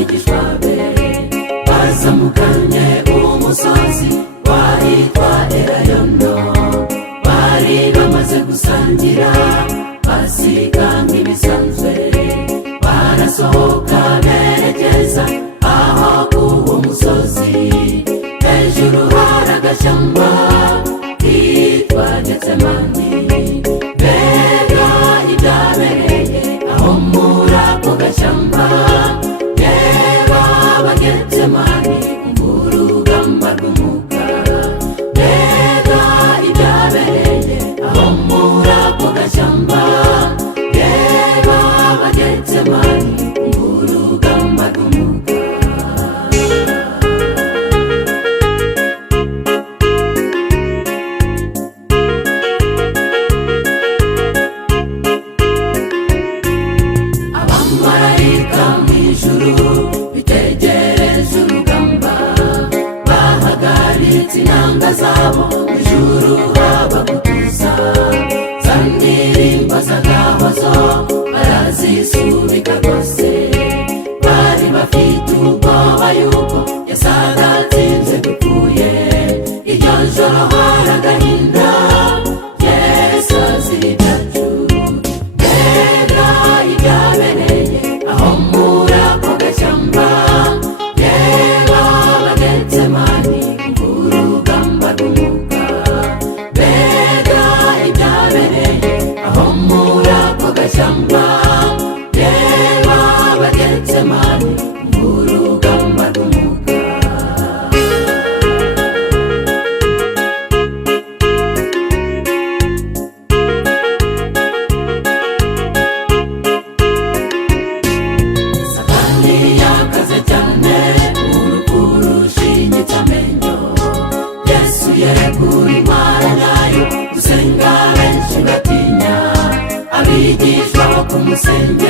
n'abigishwa be bazamukanye umusozi wahitwa Elayono. Bari bamaze gusangira basiga nk'ibisanzwe, barasohoka berekeza aho uwo musozi. Hejuru hari agashyamba kitwa Getsemani. Mbega ibyabereye aho muri ako gashyamba, reba Abagetsemani urugamba rw'umwuka. Mbega ibyabereye aho muri ako gashyamba, reba Abagetsemani urugamba rw'umwuka. Abamarayika mw'ijuru bitegereje urugamba, bahagaritse inanga zabo mw'ijuru haba gutuza. Za ndirimbo z'agahozo barazisubika rwose, bari bafite ubwoba yuko yasaga atsinze dupfuye. Iryo joro hari agahinda, Yesu azira ibyacu. Mbega ibyabereye aho muri ako gashyamba, reba Abagetsemani urugamba rw'umwuka. Mbega ibyabereye aho muri ako gashyamba, reba Abagetsemani urugamba rw'umwuka. Satani yakaze cyane urupfu rushinyitse amenyo. Yesu yerekura intwaro nayo gusenga benshi batinya. Abigishwa bo kumusengera